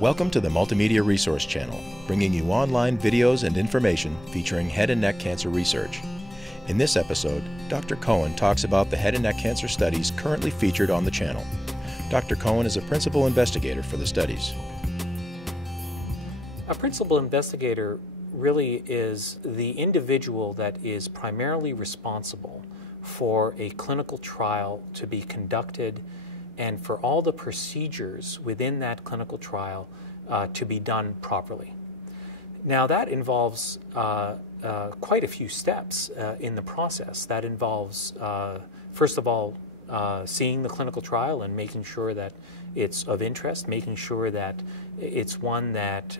Welcome to the Multimedia Resource Channel, bringing you online videos and information featuring head and neck cancer research. In this episode, Dr. Cohen talks about the head and neck cancer studies currently featured on the channel. Dr. Cohen is a principal investigator for the studies. A principal investigator really is the individual that is primarily responsible for a clinical trial to be conducted and for all the procedures within that clinical trial to be done properly. Now that involves quite a few steps in the process. That involves, first of all, seeing the clinical trial and making sure that it's of interest, making sure that it's one that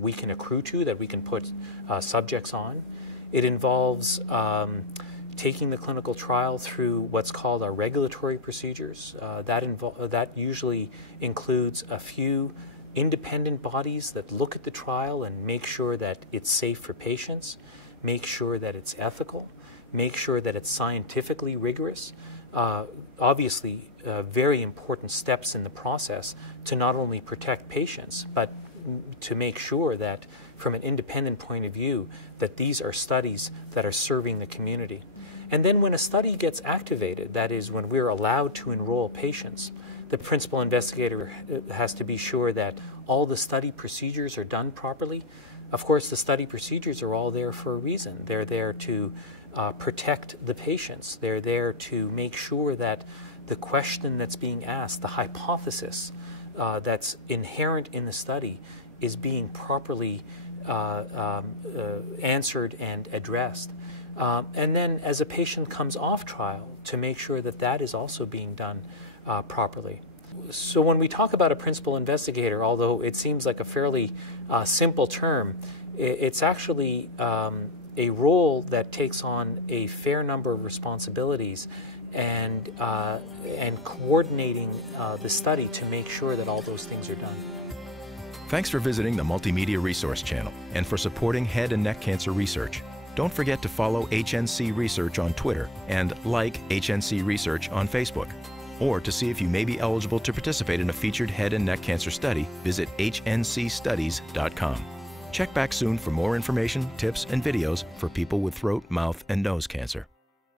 we can accrue to, that we can put subjects on. It involves taking the clinical trial through what's called our regulatory procedures. That usually includes a few independent bodies that look at the trial and make sure that it's safe for patients, make sure that it's ethical, make sure that it's scientifically rigorous. Obviously, very important steps in the process to not only protect patients, but to make sure that from an independent point of view, that these are studies that are serving the community. And then when a study gets activated, that is when we're allowed to enroll patients, the principal investigator has to be sure that all the study procedures are done properly. Of course, the study procedures are all there for a reason. They're there to protect the patients. They're there to make sure that the question that's being asked, the hypothesis that's inherent in the study, is being properly answered and addressed. And then as a patient comes off trial, to make sure that that is also being done properly. So when we talk about a principal investigator, although it seems like a fairly simple term, it's actually a role that takes on a fair number of responsibilities and coordinating the study to make sure that all those things are done. Thanks for visiting the Multimedia Resource Channel and for supporting head and neck cancer research. Don't forget to follow HNC Research on Twitter and like HNC Research on Facebook. Or to see if you may be eligible to participate in a featured head and neck cancer study, visit hncstudies.com. Check back soon for more information, tips, and videos for people with throat, mouth, and nose cancer.